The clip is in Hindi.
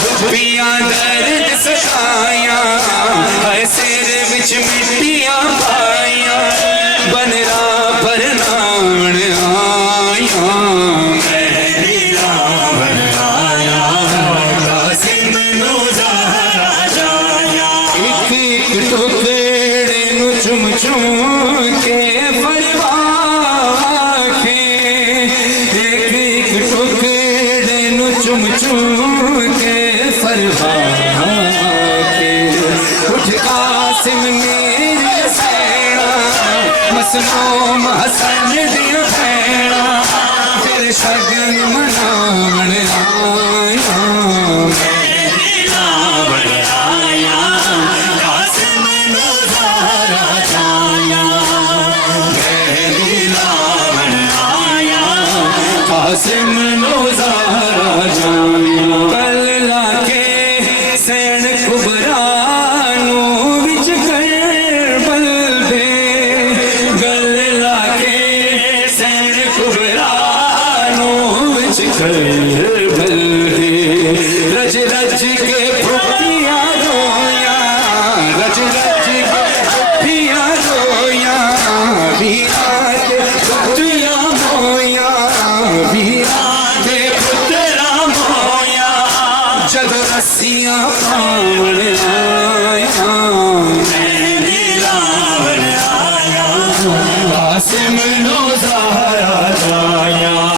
झुप्पियां दर्द सताया है सिर विच मिट्टियां पाया बनरा भरनाण आया महरीला बनाया कासिम नू ज़हरा जाया एक एक टुकड़े नू चुम चुम के परवाखे एक एक टुकड़े नू चुम चुम के फरवाखे उठ कासिम मेरे सैना मसलूम हसन दी भैना फिर शगन मनावन आया महरीला बनाया कासिम नू ज़हरा जाया महरीला बनाया कासिम नू ज़हरा जाया कल लाके सैन कुबरा नू विच करबल दे गल लाके सैन कुबरा नू विच करबल दे रज रज के फुफियां रोया रज रज के फुफियां रोया वीरा के पुत्रियां मोया वीरा के पुत्रा मोया जद रस्सियां पावन